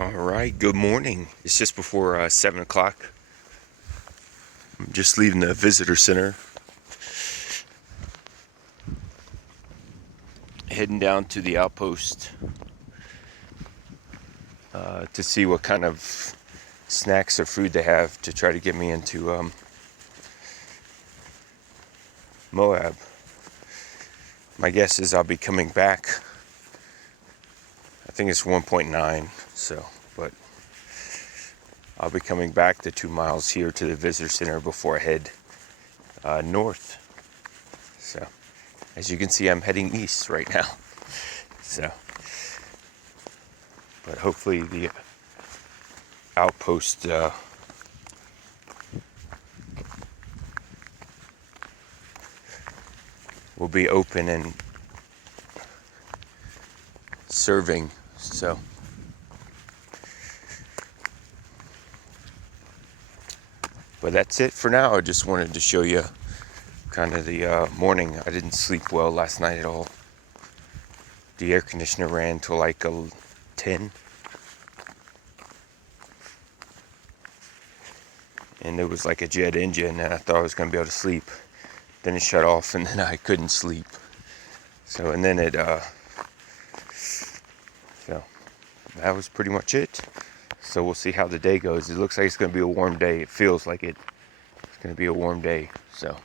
All right, good morning. It's just before 7 o'clock. I'm just leaving the visitor center. Heading down to the Outpost to see what kind of snacks or food they have to try to get me into Moab. My guess is I'll be coming back. I think it's 1.9, so, but I'll be coming back the 2 miles here to the visitor center before I head north. So, as you can see, I'm heading east right now. So, but hopefully the Outpost will be open and serving. So, but that's it for now. I just wanted to show you kind of the morning. I didn't sleep well last night at all. The air conditioner ran till like 10. And it was like a jet engine, and I thought I was going to be able to sleep. Then it shut off, and then I couldn't sleep. So, and then it, so that was pretty much it. So we'll see how the day goes. It looks like it's going to be a warm day. It feels like it's going to be a warm day. So.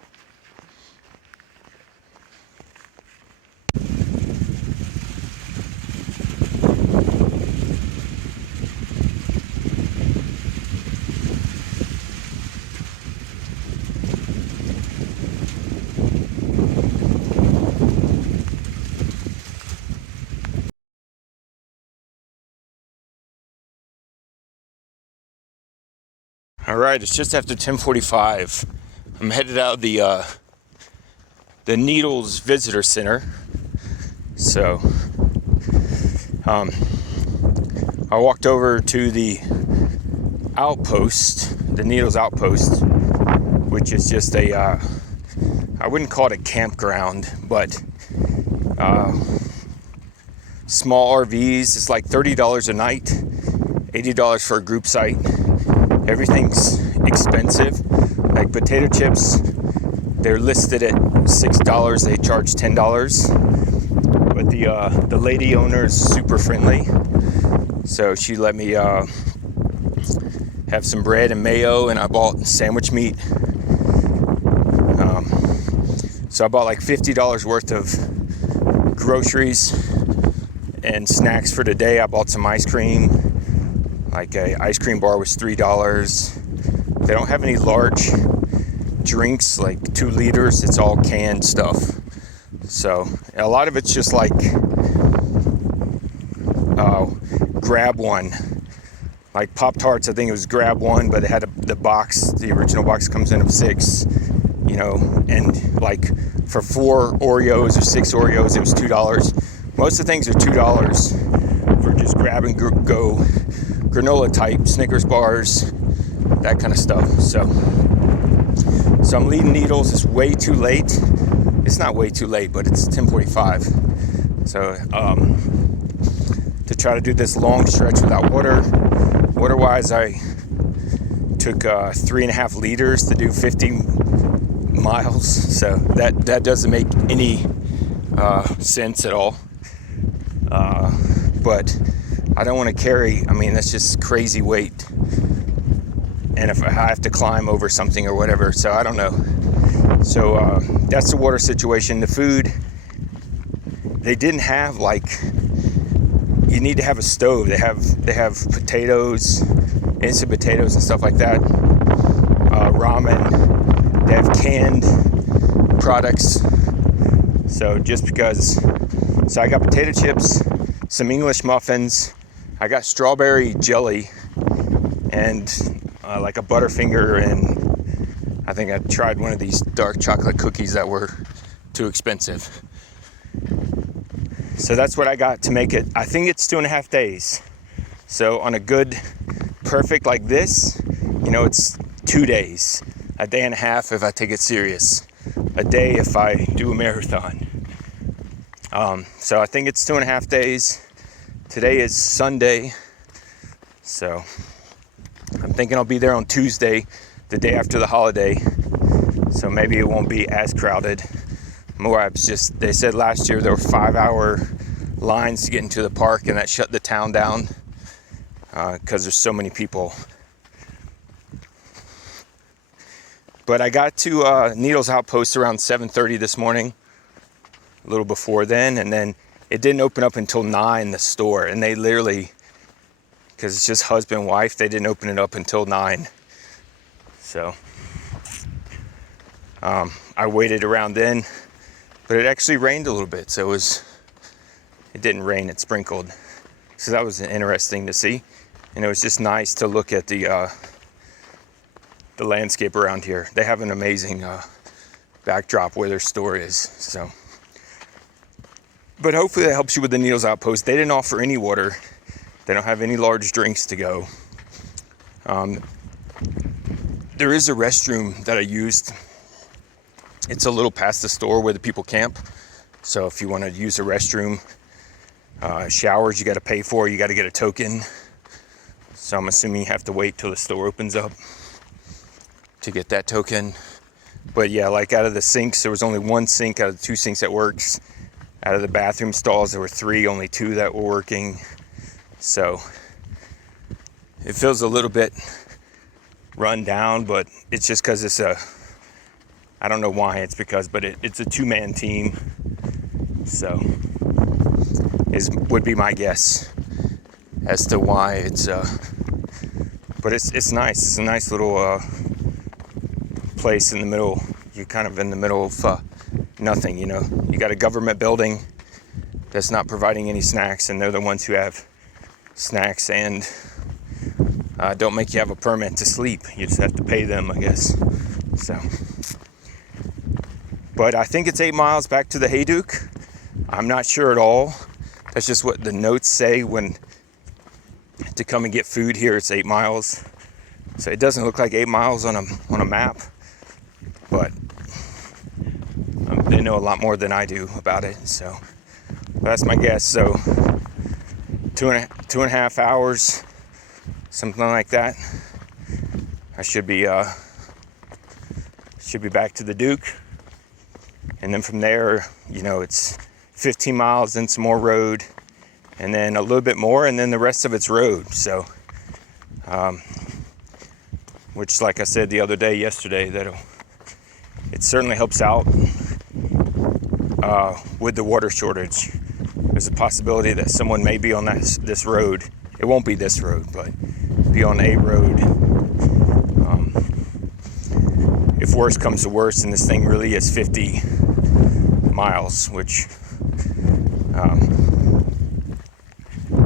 All right, it's just after 10:45. I'm headed out of the Needles Visitor Center. So, I walked over to the Outpost, the Needles Outpost, which is just a, I wouldn't call it a campground, but small RVs. It's like $30 a night, $80 for a group site. Everything's expensive. Like potato chips, they're listed at $6. They charge $10. But the lady owner is super friendly, so she let me have some bread and mayo, and I bought sandwich meat. So I bought like $50 worth of groceries and snacks for the day. I bought some ice cream. Like a ice cream bar was $3. They don't have any large drinks, like 2 liters. It's all canned stuff. So a lot of it's just like grab one. Like Pop-Tarts, I think it was grab one, but it had the box. The original box comes in of 6, you know, and like for 4 Oreos or 6 Oreos, it was $2. Most of the things are $2 for just grab and go. Granola type, Snickers bars, that kind of stuff. So I'm leaving Needles. It's way too late. It's not way too late, but it's 10:45. So to try to do this long stretch without water-wise, I took 3.5 liters to do 50 miles. So that doesn't make any sense at all. But I don't want to carry, I mean, that's just crazy weight. And if I have to climb over something or whatever, so I don't know. So that's the water situation. The food, they didn't have like, you need to have a stove. They have potatoes, instant potatoes and stuff like that. Ramen, they have canned products. So just because, so I got potato chips, some English muffins, I got strawberry jelly, and like a Butterfinger, and I think I tried one of these dark chocolate cookies that were too expensive. So that's what I got to make it. I think it's 2.5 days. So on a good, perfect like this, you know, it's 2 days. A day and a half if I take it serious. A day if I do a marathon. So I think it's 2.5 days. Today is Sunday. So I'm thinking I'll be there on Tuesday, the day after the holiday. So maybe it won't be as crowded. Moab's just, they said last year there were 5-hour lines to get into the park, and that shut the town down because there's so many people. But I got to Needles Outpost around 7:30 this morning, a little before then, and then it didn't open up until 9, the store, and they literally, because it's just husband and wife, they didn't open it up until 9. So I waited around then, but it actually rained a little bit, so it didn't rain, it sprinkled. So that was interesting to see, and it was just nice to look at the landscape around here. They have an amazing backdrop where their store is. So, but hopefully that helps you with the Needles Outpost. They didn't offer any water. They don't have any large drinks to go. There is a restroom that I used. It's a little past the store where the people camp. So if you want to use a restroom, showers you got to pay for. You got to get a token. So I'm assuming you have to wait till the store opens up to get that token. But yeah, like out of the sinks, there was only one sink out of the 2 sinks that works. Out of the bathroom stalls, there were 3, only 2 that were working. So it feels a little bit run down, but it's just because it's I don't know why it's because, but it's a 2-man team. So would be my guess as to why it's but it's nice. It's a nice little place in the middle. You're kind of in the middle of nothing, you know. You got a government building that's not providing any snacks, and they're the ones who have snacks and don't make you have a permit to sleep. You just have to pay them, I guess. So, but I think it's 8 miles back to the Hayduke. I'm not sure at all. That's just what the notes say when to come and get food here. It's 8 miles. So it doesn't look like 8 miles on a map, but they know a lot more than I do about it. So that's my guess. So two and a half hours, something like that. I should be back to the Duke, and then from there, you know, it's 15 miles, then some more road, and then a little bit more, and then the rest of it's road. So, which, like I said the other day, yesterday, that it certainly helps out with the water shortage. There's a possibility that someone may be on this road. It won't be this road, but be on a road. If worse comes to worse, and this thing really is 50 miles, which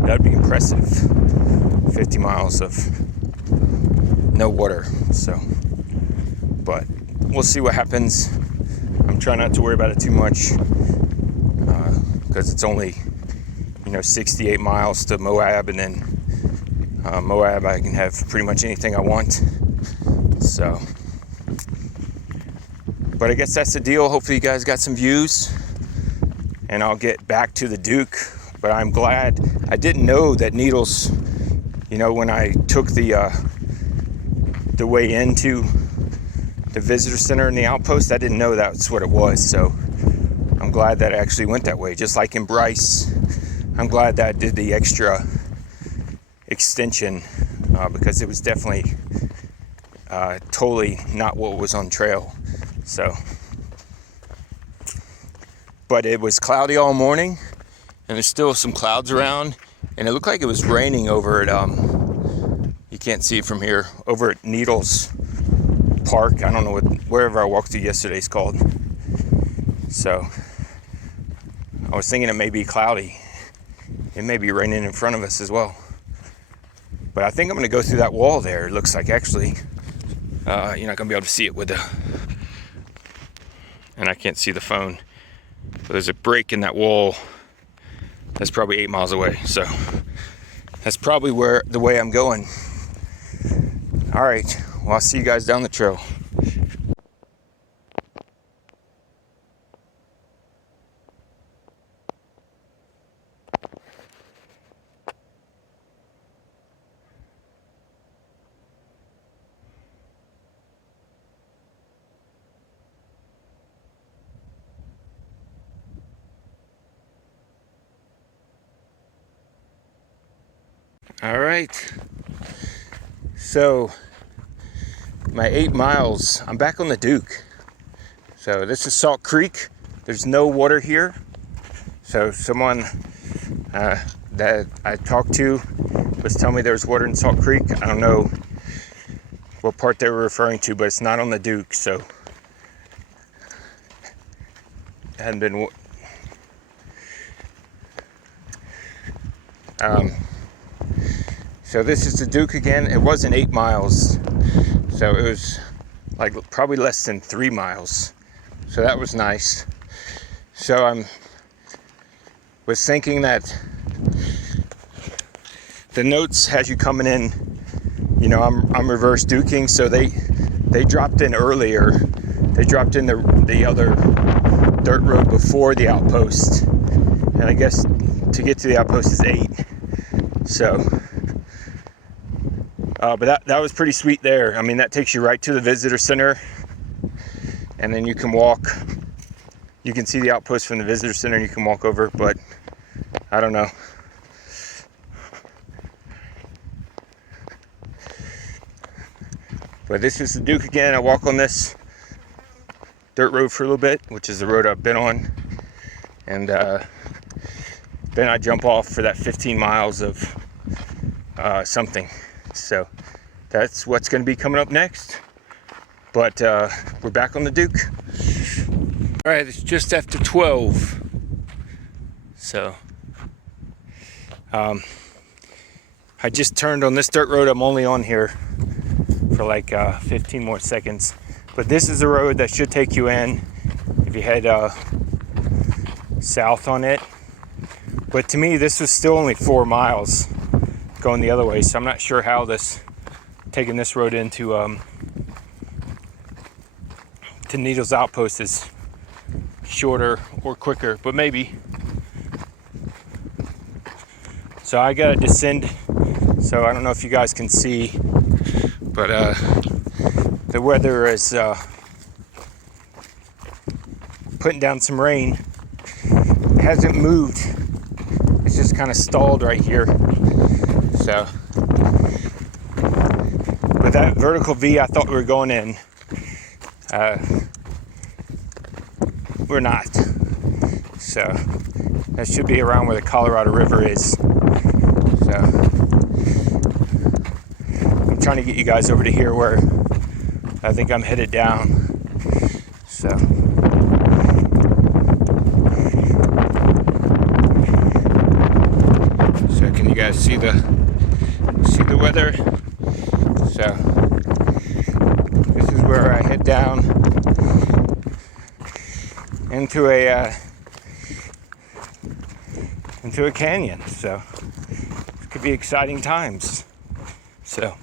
that'd be impressive. 50 miles of no water. So, but we'll see what happens. I'm trying not to worry about it too much because it's only, 68 miles to Moab, and then Moab I can have pretty much anything I want. So, but I guess that's the deal. Hopefully you guys got some views, and I'll get back to the Duke. But I'm glad. I didn't know that Needles, when I took the way into the visitor center in the Outpost, I didn't know that's what it was. So I'm glad that it actually went that way. Just like in Bryce, I'm glad that I did the extra extension because it was definitely totally not what was on trail. So, but it was cloudy all morning, and there's still some clouds around, and it looked like it was raining over at you can't see it from here, over at Needles Park. I don't know wherever I walked to yesterday's called. So I was thinking it may be cloudy. It may be raining in front of us as well. But I think I'm going to go through that wall there. It looks like, actually, you're not going to be able to see it with the, and I can't see the phone. But there's a break in that wall that's probably 8 miles away. So that's probably the way I'm going. All right. Well, I'll see you guys down the trail. All right. So my 8 miles, I'm back on the Duke. So this is Salt Creek. There's no water here. So someone that I talked to was telling me there was water in Salt Creek. I don't know what part they were referring to, but it's not on the Duke, so it hadn't been. So this is the Duke again. It wasn't 8 miles, so it was like probably less than 3 miles. So that was nice. So was thinking that the notes has you coming in. You know, I'm reverse duking, so they dropped in earlier. They dropped in the other dirt road before the Outpost, and I guess to get to the Outpost is 8. So, but that was pretty sweet there. I mean, that takes you right to the visitor center, and then you can walk. You can see the Outpost from the visitor center, and you can walk over. But I don't know. But this is the Duke again. I walk on this dirt road for a little bit, which is the road I've been on, and then I jump off for that 15 miles of something. So that's what's going to be coming up next. But we're back on the Duke. All right, it's just after 12. So I just turned on this dirt road. I'm only on here for like 15 more seconds. But this is the road that should take you in if you head south on it. But to me, this was still only 4 miles going the other way, so I'm not sure how taking this road into to Needles Outpost is shorter or quicker, but maybe. So I gotta descend, so I don't know if you guys can see, but the weather is putting down some rain. It hasn't moved. It's just kind of stalled right here. So, with that vertical V, I thought we were going in. We're not. So, that should be around where the Colorado River is. So, I'm trying to get you guys over to here where I think I'm headed down. So. Can you guys see the weather? So this is where I head down into a canyon. So it could be exciting times. So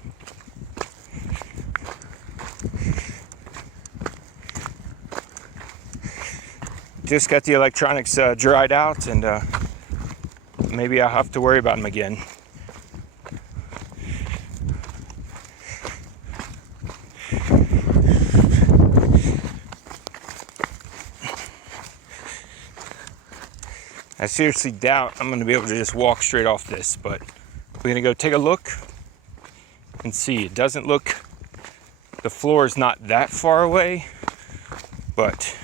just got the electronics dried out, and maybe I'll have to worry about them again. I seriously doubt I'm going to be able to just walk straight off this, but we're going to go take a look and see. It doesn't look, the floor is not that far away, but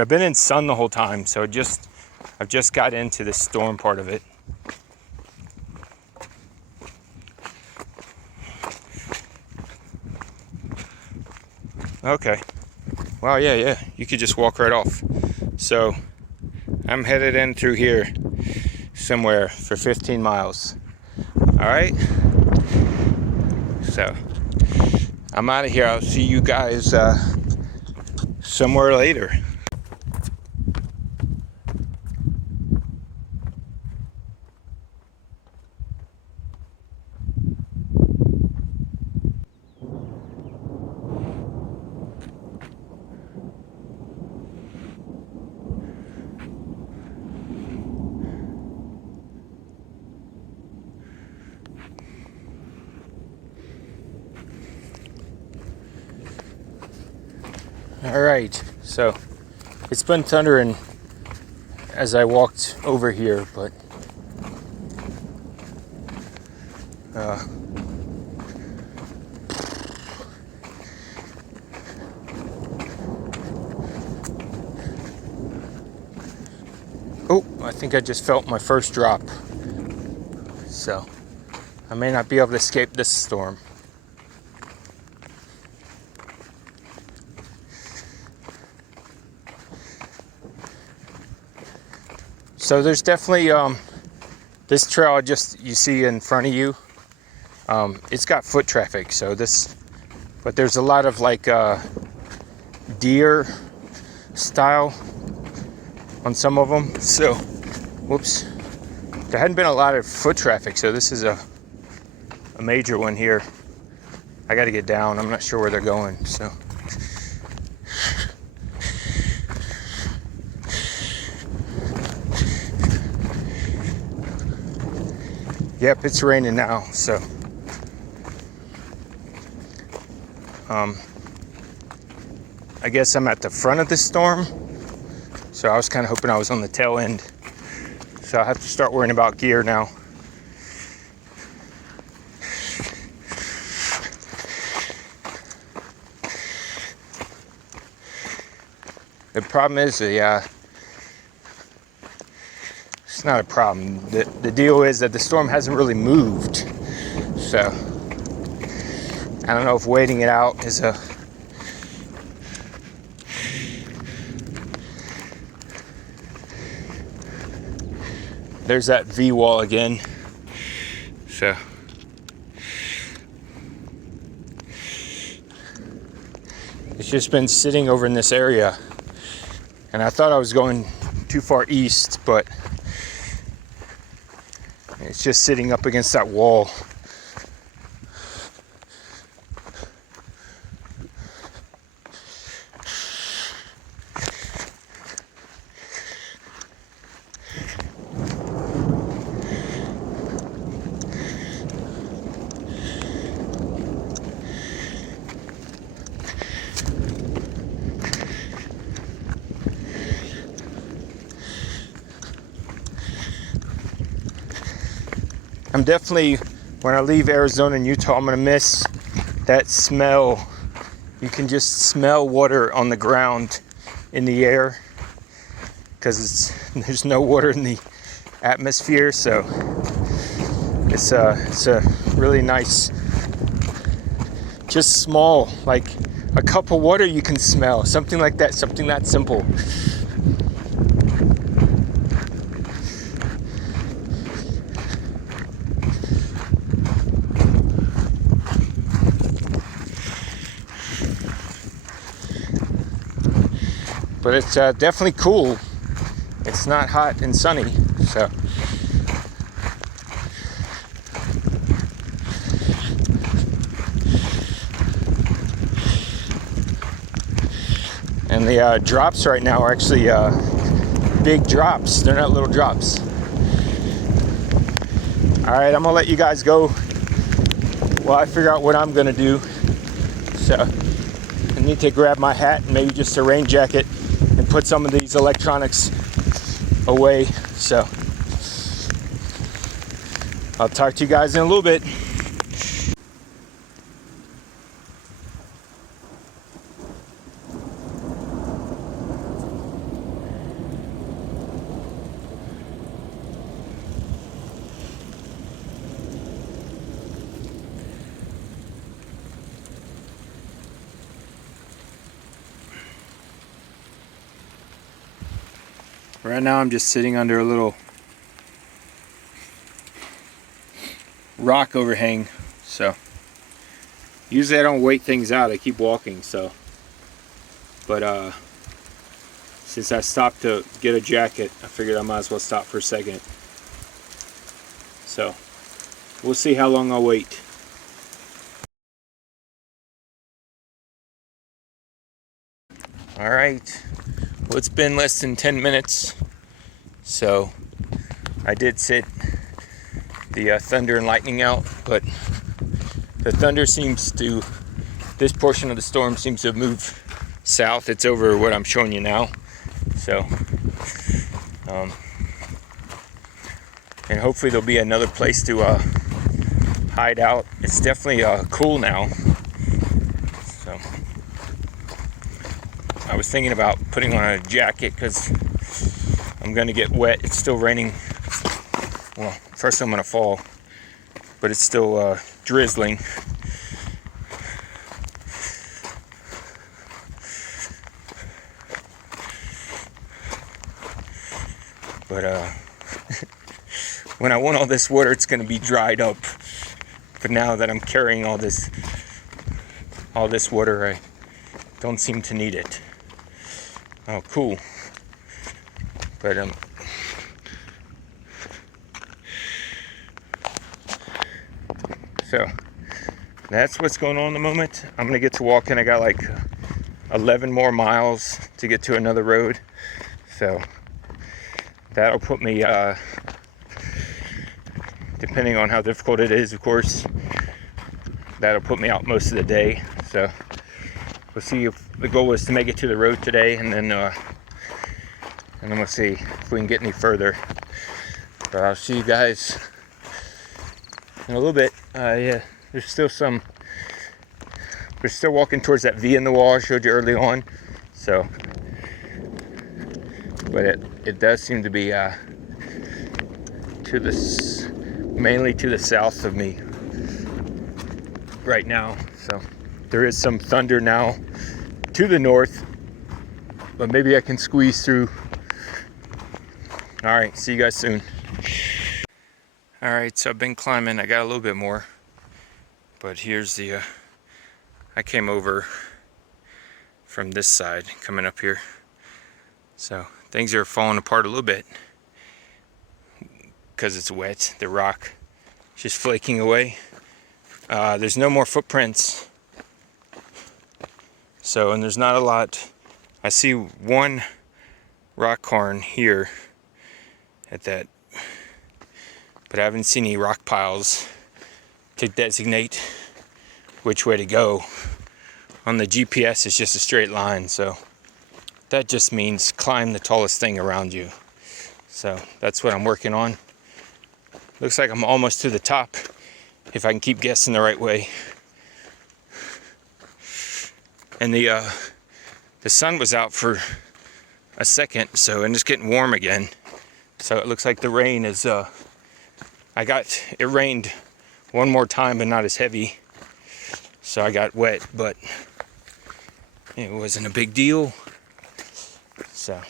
I've been in sun the whole time, so I've just got into the storm part of it. Okay. Wow, yeah, you could just walk right off. So I'm headed in through here somewhere for 15 miles. All right. So I'm out of here. I'll see you guys somewhere later. All right, so it's been thundering as I walked over here, but oh, I think I just felt my first drop, so I may not be able to escape this storm. So there's definitely this trail you see in front of you. It's got foot traffic, so but there's a lot of like deer style on some of them. So, whoops, there hadn't been a lot of foot traffic, so this is a major one here. I got to get down. I'm not sure where they're going, so. Yep, it's raining now, so I guess I'm at the front of the storm, so I was kind of hoping I was on the tail end, so I have to start worrying about gear now. The problem is, it's not a problem. The deal is that the storm hasn't really moved. So I don't know if waiting it out is there's that V wall again. So it's just been sitting over in this area. And I thought I was going too far east, but it's just sitting up against that wall. I'm definitely, when I leave Arizona and Utah, I'm gonna miss that smell. You can just smell water on the ground in the air because there's no water in the atmosphere. So it's a really nice, just small, like a cup of water you can smell, something like that, something that simple. But it's definitely cool. It's not hot and sunny, so. And the drops right now are actually big drops. They're not little drops. All right, I'm gonna let you guys go while I figure out what I'm gonna do. So I need to grab my hat and maybe just a rain jacket and put some of these electronics away. So I'll talk to you guys in a little bit. Right now I'm just sitting under a little rock overhang, so usually I don't wait things out, I keep walking, so but since I stopped to get a jacket, I figured I might as well stop for a second. So we'll see how long I'll wait. All right, well, it's been less than 10 minutes, so I did sit the thunder and lightning out, but the thunder seems to, this portion of the storm seems to have moved south. It's over what I'm showing you now. So, and hopefully there'll be another place to hide out. It's definitely cool now. So, I was thinking about putting on a jacket because I'm gonna get wet. It's still raining. Well, first I'm gonna fall, but it's still drizzling. But when I want all this water, it's gonna be dried up. But now that I'm carrying all this water, I don't seem to need it. Oh, cool. But so that's what's going on at the moment. I'm gonna get to walking. I got like 11 more miles to get to another road. So that'll put me, depending on how difficult it is, of course, that'll put me out most of the day. So we'll see if the goal is to make it to the road today, and then we'll see if we can get any further. But I'll see you guys in a little bit. Yeah, we're still walking towards that V in the wall I showed you early on. So, but it does seem to be mainly to the south of me right now. So there is some thunder now to the north, but maybe I can squeeze through. All right, see you guys soon. All right, so I've been climbing. I got a little bit more, but here's the I came over from this side coming up here, so things are falling apart a little bit because it's wet. The rock just flaking away. There's no more footprints, so, and there's not a lot. I see one rock cairn here at that, but I haven't seen any rock piles to designate which way to go. On the GPS it's just a straight line, so that just means climb the tallest thing around you. So that's what I'm working on. Looks like I'm almost to the top if I can keep guessing the right way. And the sun was out for a second, so, and it's getting warm again. So it looks like the rain is, it rained one more time, but not as heavy. So I got wet, but it wasn't a big deal. So.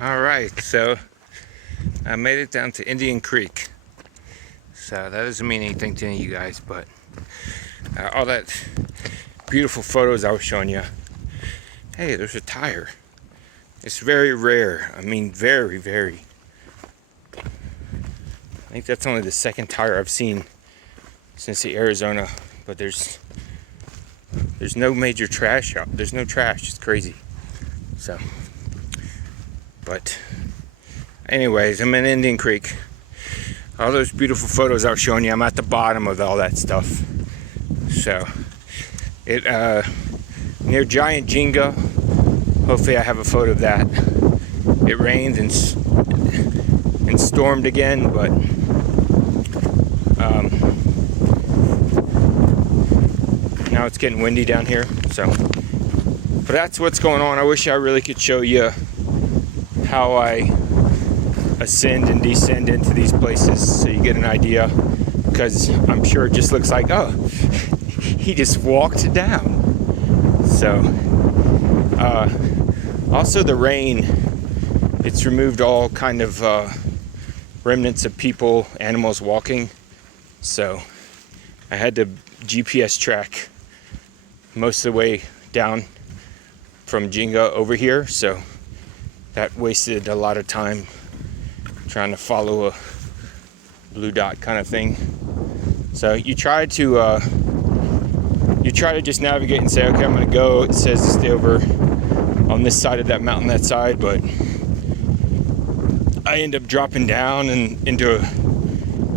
All right, so I made it down to Indian Creek. So that doesn't mean anything to any of you guys, but all that beautiful photos I was showing you. Hey, there's a tire. It's very rare. I mean, very, very. I think that's only the second tire I've seen since the Arizona, but there's no major trash out. There's no trash. It's crazy. So. But anyways, I'm in Indian Creek. All those beautiful photos I was showing you, I'm at the bottom of all that stuff. So it near Giant Jenga. Hopefully I have a photo of that. It rained and stormed again, but now it's getting windy down here. So, but that's what's going on. I wish I really could show you how I ascend and descend into these places so you get an idea, because I'm sure it just looks like, oh, he just walked down. So also the rain, it's removed all kind of remnants of people, animals walking. So I had to GPS track most of the way down from Jinga over here, so that wasted a lot of time trying to follow a blue dot kind of thing. So you try to just navigate and say, okay, I'm gonna go. It says to stay over on this side of that mountain, that side, but I end up dropping down and into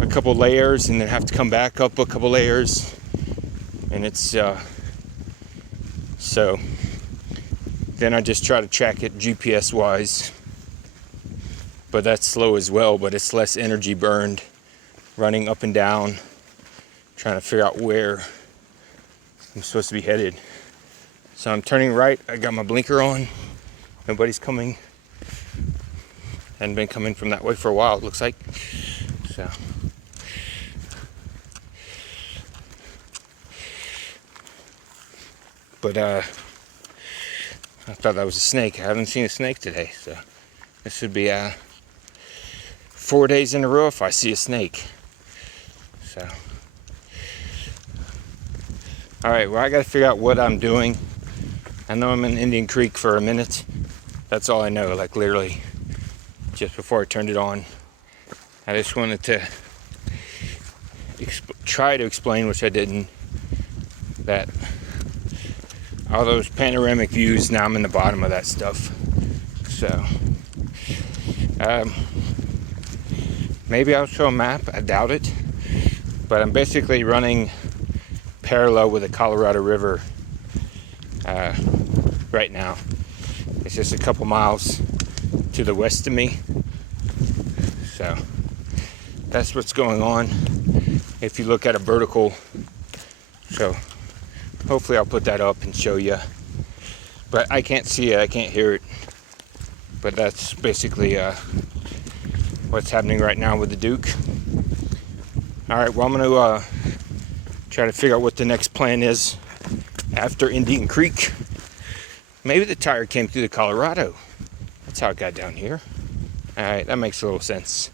a couple layers, and then have to come back up a couple layers, and it's so then I just try to track it GPS wise, but that's slow as well, but it's less energy burned running up and down trying to figure out where I'm supposed to be headed. So I'm turning right. I got my blinker on. Nobody's coming. Hadn't been coming from that way for a while, it looks like. So but I thought that was a snake. I haven't seen a snake today, so this should be 4 days in a row if I see a snake. So all right, well, I got to figure out what I'm doing. I know I'm in Indian Creek for a minute. That's all I know, like literally just before I turned it on. I just wanted to try to explain, which I didn't, that all those panoramic views, now I'm in the bottom of that stuff. So maybe I'll show a map. I doubt it, but I'm basically running parallel with the Colorado River right now. It's just a couple miles to the west of me, so that's what's going on if you look at a vertical. So hopefully I'll put that up and show you, but I can't see it, I can't hear it, but that's basically what's happening right now with the Duke. All right, well, I'm going to try to figure out what the next plan is after Indian Creek. Maybe the tire came through the Colorado. That's how it got down here. All right, that makes a little sense.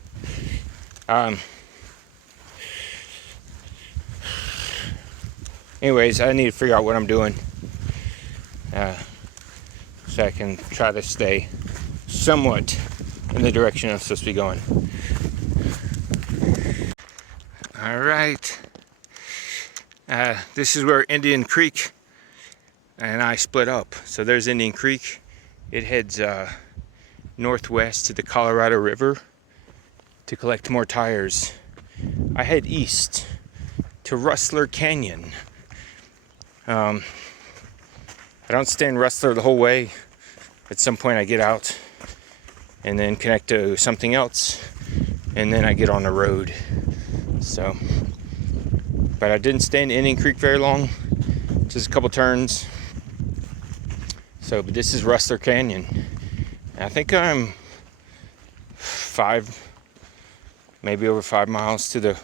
Anyways, I need to figure out what I'm doing so I can try to stay somewhat in the direction I'm supposed to be going. All right. This is where Indian Creek and I split up. So there's Indian Creek. It heads northwest to the Colorado River to collect more tires. I head east to Rustler Canyon. I don't stay in Rustler the whole way. At some point I get out and then connect to something else, and then I get on the road. So, but I didn't stay in Indian Creek very long, just a couple turns. So, but this is Rustler Canyon. I think I'm maybe over 5 miles to the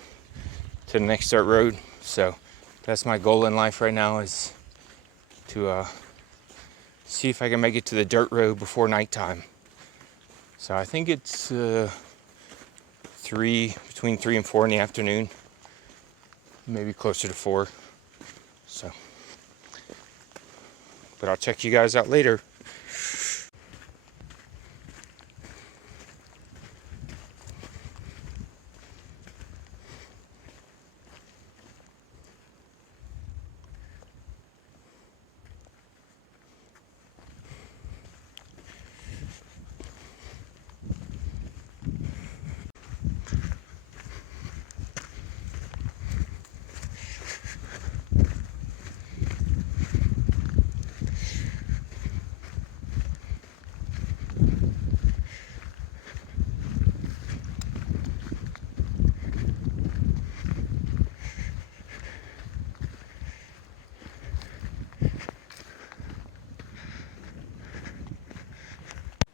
next dirt road. So that's my goal in life right now, is to see if I can make it to the dirt road before nighttime. So I think it's between 3 and 4 in the afternoon, maybe closer to 4. So, but I'll check you guys out later.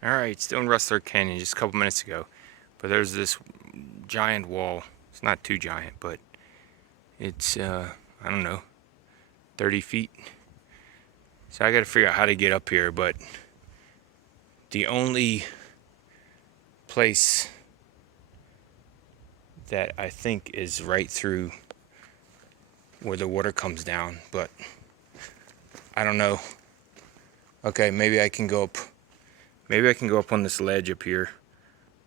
Alright, still in Rustler Canyon, just a couple minutes ago. But there's this giant wall. It's not too giant, but it's, I don't know, 30 feet. So I gotta figure out how to get up here, but the only place that I think is right through where the water comes down, but I don't know. Okay, maybe I can go up. Maybe I can go up on this ledge up here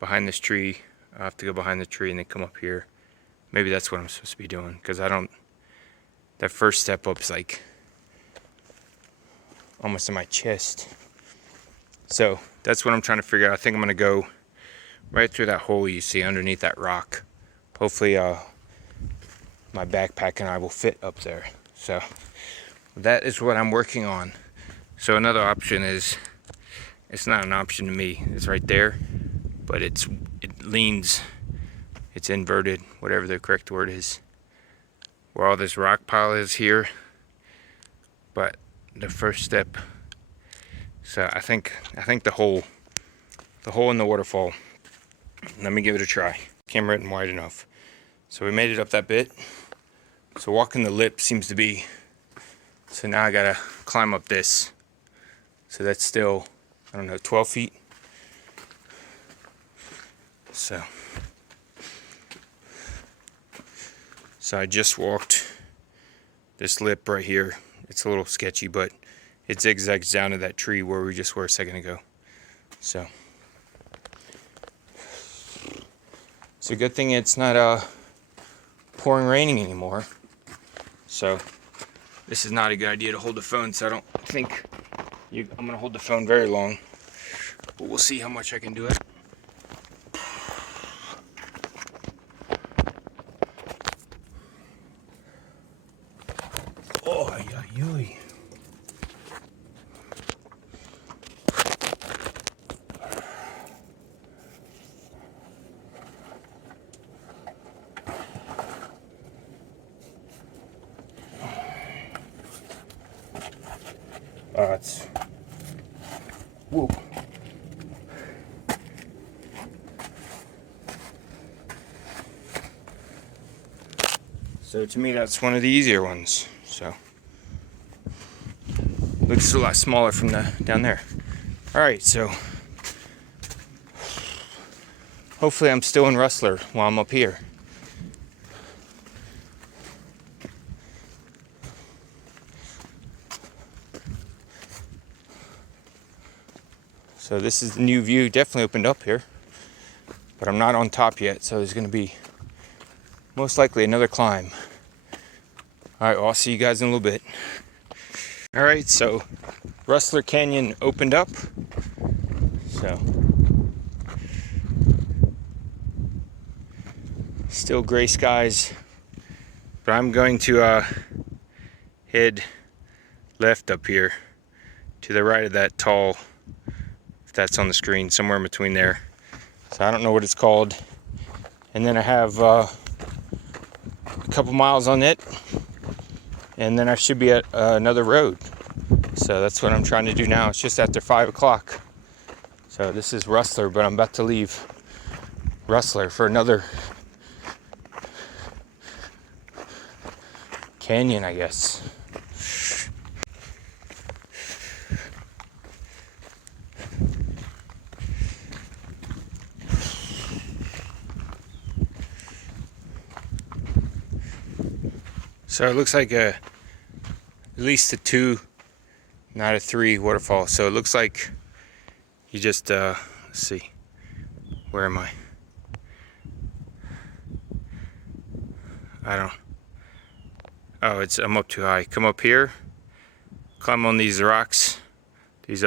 behind this tree. I have to go behind the tree and then come up here. Maybe that's what I'm supposed to be doing, because I don't, that first step up is like almost in my chest. So that's what I'm trying to figure out. I think I'm gonna go right through that hole you see underneath that rock. Hopefully my backpack and I will fit up there. So that is what I'm working on. So another option is, it's not an option to me, it's right there, but it leans, it's inverted, whatever the correct word is, where all this rock pile is here. But the first step, so I think the hole in the waterfall, let me give it a try. Camera isn't wide enough. So we made it up that bit. So walking the lip seems to be, so now I gotta climb up this. So that's still, I don't know, 12 feet. So I just walked this lip right here. It's a little sketchy, but it zigzags down to that tree where we just were a second ago. So it's a good thing it's not pouring raining anymore. So this is not a good idea to hold the phone, so I don't think I'm gonna hold the phone very long, but we'll see how much I can do it. Oh, yeah, yeah. It's, whoa. So to me, that's one of the easier ones. So looks a lot smaller from the down there. All right, so hopefully I'm still in Rustler while I'm up here. So this is the new view, definitely opened up here, but I'm not on top yet, so there's gonna be most likely another climb. All right, well, I'll see you guys in a little bit. All right, so Rustler Canyon opened up. So still gray skies, but I'm going to head left up here to the right of that tall, if that's on the screen, somewhere in between there. So I don't know what it's called. And then I have a couple miles on it, and then I should be at another road. So that's what I'm trying to do now. It's just after 5 o'clock. So this is Rustler, but I'm about to leave Rustler for another canyon, I guess. So it looks like at least a 2, not a 3 waterfall. So it looks like you just, let's see, where am I? Oh, I'm up too high. Come up here, climb on these rocks, these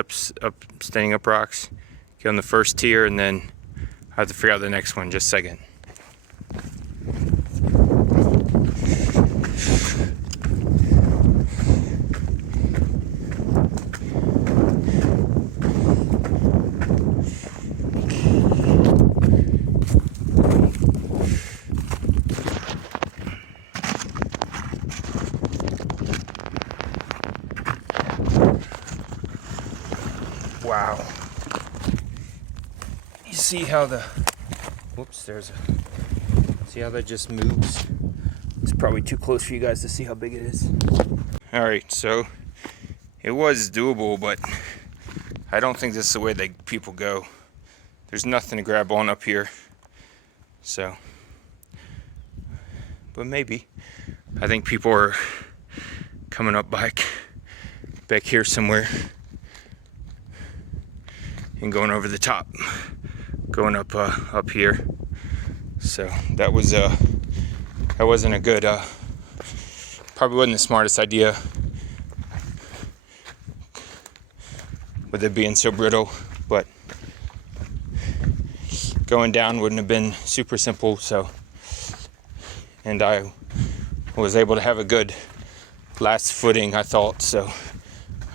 standing up rocks, get on the first tier, and then I have to figure out the next one. Just a second. Wow. You see how the Whoops, see how that just moves? It's probably too close for you guys to see how big it is. Alright, so it was doable, but I don't think this is the way that people go. There's nothing to grab on up here. So, but maybe. I think people are coming up back here somewhere and going over the top, going up here. So that wasn't a good, probably wasn't the smartest idea with it being so brittle, but going down wouldn't have been super simple. So, and I was able to have a good last footing, I thought, so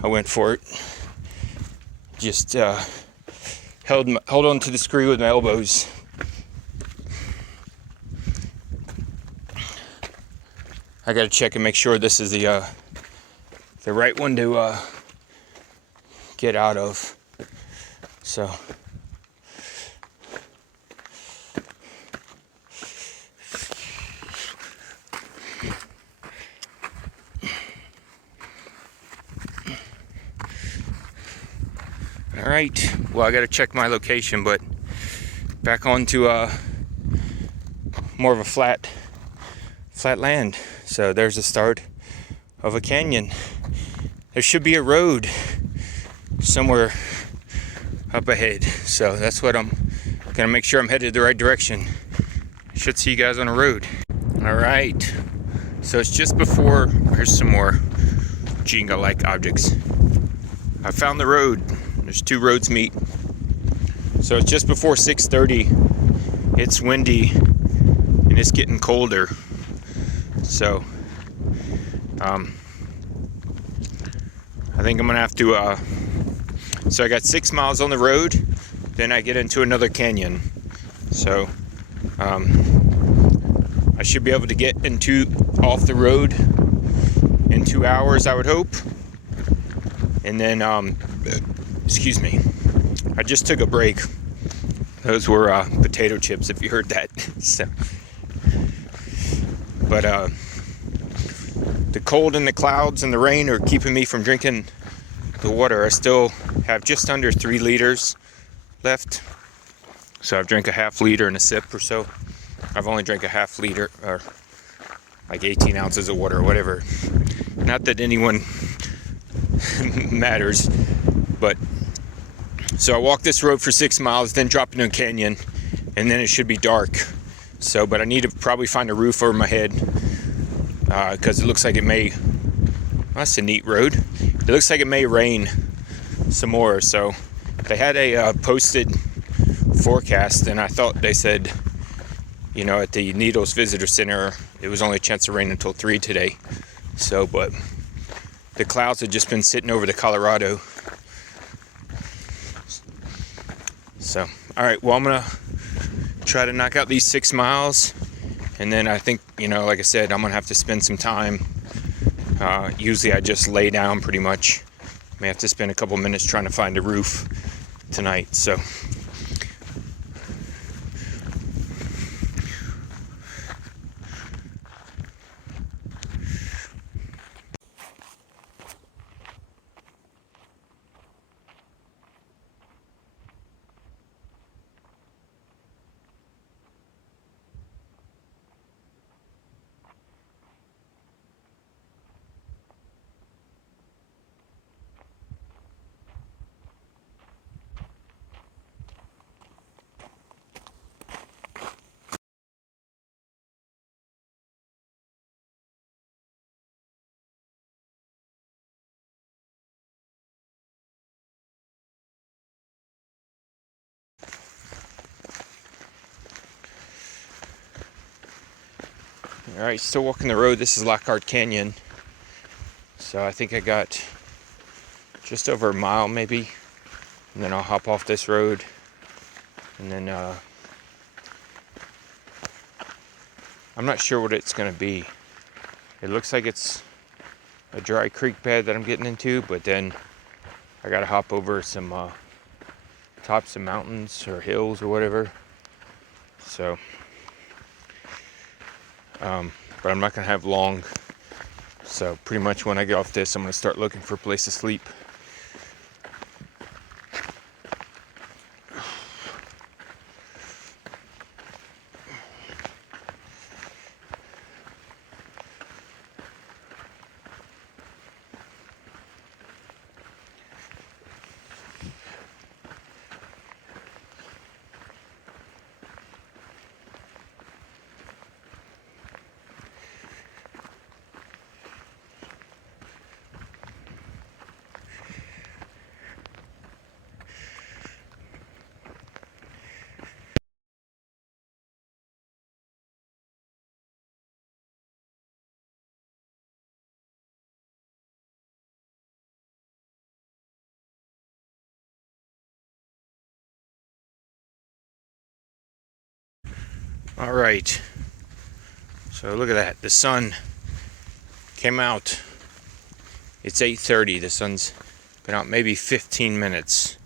I went for it. Just held on to the screw with my elbows. I gotta check and make sure this is the right one to get out of. So. All right, well, I gotta check my location, but back onto more of a flat land. So there's the start of a canyon. There should be a road somewhere up ahead. So that's what I'm gonna make sure I'm headed the right direction. Should see you guys on the road. All right, so it's just before, here's some more Jenga-like objects. I found the road. There's two roads meet. So it's just before 6:30. It's windy and it's getting colder. So I think I'm gonna have to so I got 6 miles on the road, then I get into another canyon. So I should be able to get off the road in 2 hours, I would hope. And then excuse me, I just took a break. Those were potato chips, if you heard that. So, but the cold and the clouds and the rain are keeping me from drinking the water. I still have just under 3 liters left. So I've drank a half liter and a sip or so. I've only drank a half liter, or like 18 ounces of water or whatever. Not that anyone matters, but so I walked this road for 6 miles, then drop into a canyon, and then it should be dark. So, but I need to probably find a roof over my head, because it looks like it may, that's a neat road. It looks like it may rain some more. So they had a posted forecast, and I thought they said, you know, at the Needles Visitor Center, it was only a chance of rain until 3 today. So, but the clouds had just been sitting over the Colorado. So, all right, well, I'm gonna try to knock out these 6 miles, and then I think, you know, like I said, I'm gonna have to spend some time. Usually I just lay down pretty much. May have to spend a couple minutes trying to find a roof tonight. So all right, still walking the road. This is Lockhart Canyon. So I think I got just over a mile maybe, and then I'll hop off this road, and then I'm not sure what it's gonna be. It looks like it's a dry creek bed that I'm getting into, but then I gotta hop over some tops of mountains or hills or whatever. So, but I'm not gonna have long. So pretty much when I get off this, I'm gonna start looking for a place to sleep. All right, so look at that. The sun came out. It's 8:30. The sun's been out maybe 15 minutes.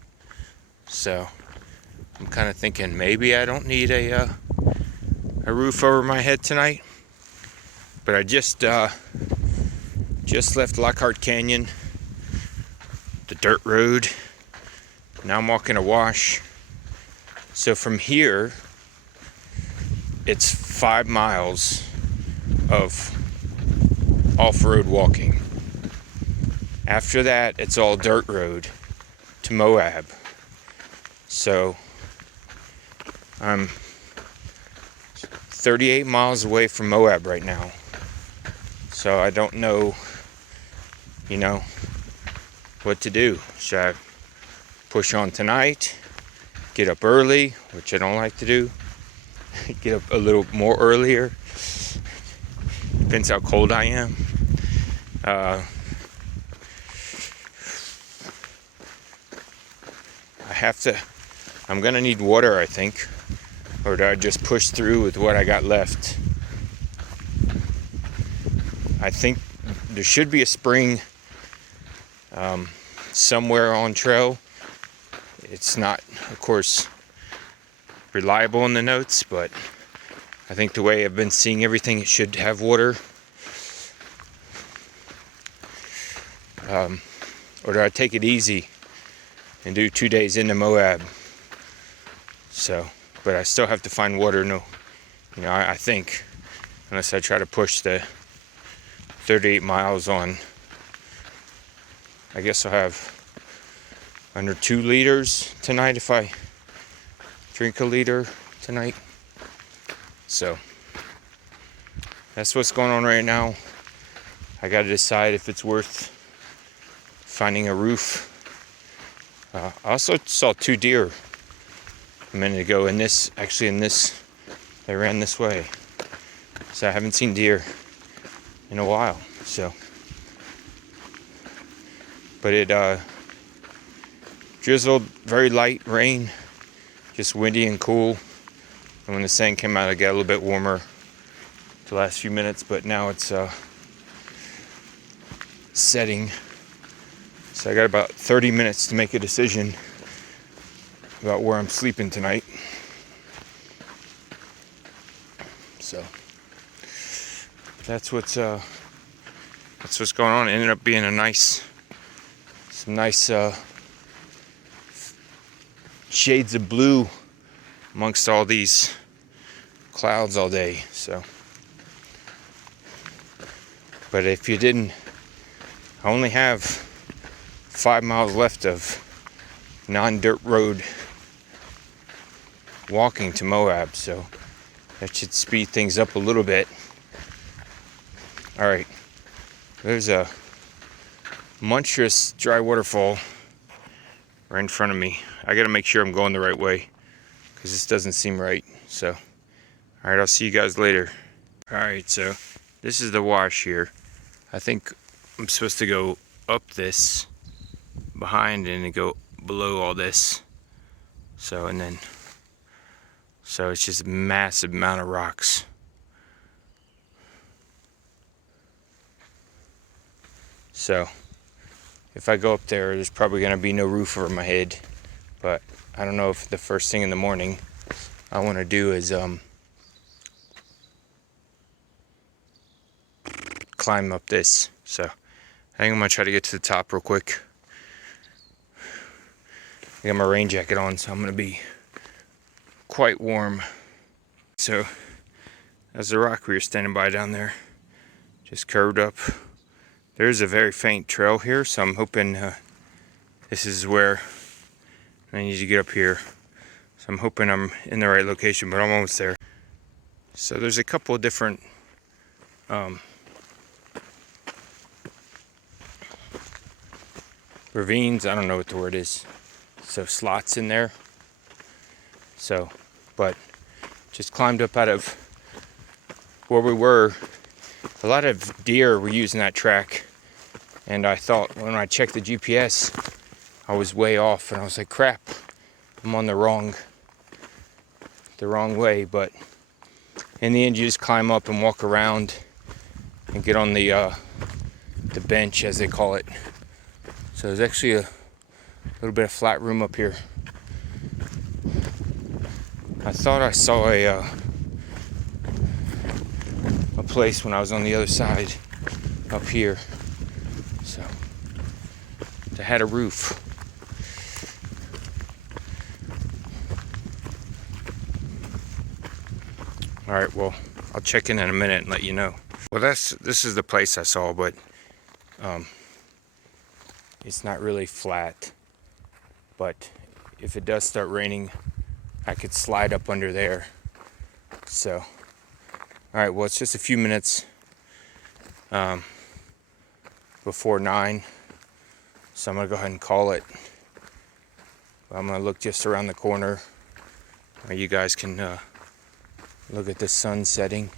So I'm kind of thinking maybe I don't need a roof over my head tonight. But I just left Lockhart Canyon, the dirt road. Now I'm walking a wash. So from here, it's 5 miles of off-road walking. After that, it's all dirt road to Moab. So I'm 38 miles away from Moab right now. So I don't know, what to do. Should I push on tonight, get up early, which I don't like to do, get up a little more earlier, depends how cold I am. I'm gonna need water, I think, or do I just push through with what I got left? I think there should be a spring somewhere on trail. It's not, of course, reliable in the notes, but I think the way I've been seeing everything, it should have water. Or do I take it easy and do 2 days into Moab? So, but I still have to find water. I think, unless I try to push the 38 miles on, I guess I'll have under 2 liters tonight if I drink a liter tonight. So that's what's going on right now. I got to decide if it's worth finding a roof. I also saw 2 deer a minute ago they ran this way. So I haven't seen deer in a while. So, but it drizzled, very light rain, just windy and cool. And when the sun came out, it got a little bit warmer the last few minutes, but now it's setting. So I got about 30 minutes to make a decision about where I'm sleeping tonight. So that's what's going on. It ended up being some nice shades of blue amongst all these clouds all day. So, but if you didn't, I only have 5 miles left of non-dirt road walking to Moab, so that should speed things up a little bit. All right, there's a monstrous dry waterfall right in front of me. I gotta make sure I'm going the right way because this doesn't seem right. So, all right, I'll see you guys later. All right, so this is the wash here. I think I'm supposed to go up this behind and go below all this. So it's just a massive amount of rocks. So if I go up there, there's probably gonna be no roof over my head, but I don't know if the first thing in the morning I want to do is climb up this. So I think I'm gonna try to get to the top real quick. I got my rain jacket on, so I'm gonna be quite warm. So that's the rock we were standing by down there, just curved up. There's a very faint trail here, so I'm hoping this is where I need to get up here. So I'm hoping I'm in the right location, but I'm almost there. So there's a couple of different ravines, I don't know what the word is. So slots in there. So, but just climbed up out of where we were. A lot of deer were using that track, and I thought when I checked the GPS I was way off, and I was like, crap, I'm on the wrong way. But in the end, you just climb up and walk around and get on the bench, as they call it. So there's actually a little bit of flat room up here. I thought I saw a place when I was on the other side up here. So it had a roof. All right, well, I'll check in a minute and let you know. Well, this is the place I saw, but it's not really flat. But if it does start raining, I could slide up under there. So, all right, well, it's just a few minutes before 9, so I'm gonna go ahead and call it. I'm gonna look just around the corner where you guys can look at the sun setting.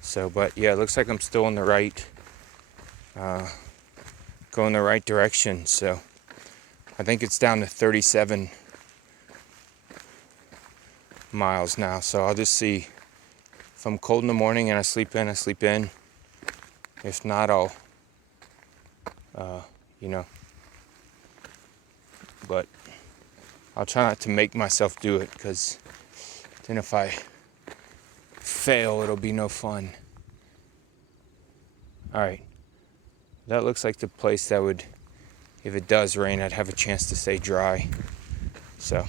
So, but yeah, it looks like I'm still in the right, going the right direction. So I think it's down to 37 miles now. So I'll just see if I'm cold in the morning and I sleep in, I sleep in. If not, I'll, but I'll try not to make myself do it, because then if I fail, it'll be no fun. All right, that looks like the place that would, if it does rain, I'd have a chance to stay dry. So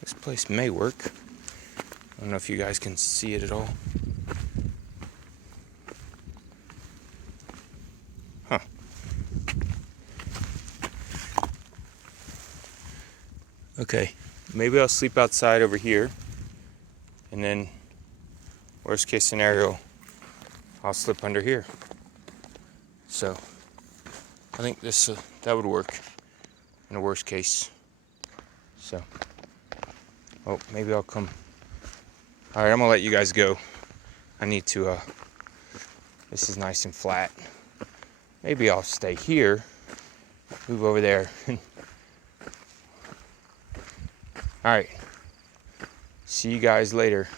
this place may work. I don't know if you guys can see it at all. Huh. Okay, maybe I'll sleep outside over here, and then worst case scenario, I'll slip under here. So I think that would work in a worst case. So, oh, maybe I'll come. All right, I'm gonna let you guys go. I need to, this is nice and flat. Maybe I'll stay here, move over there. All right, see you guys later.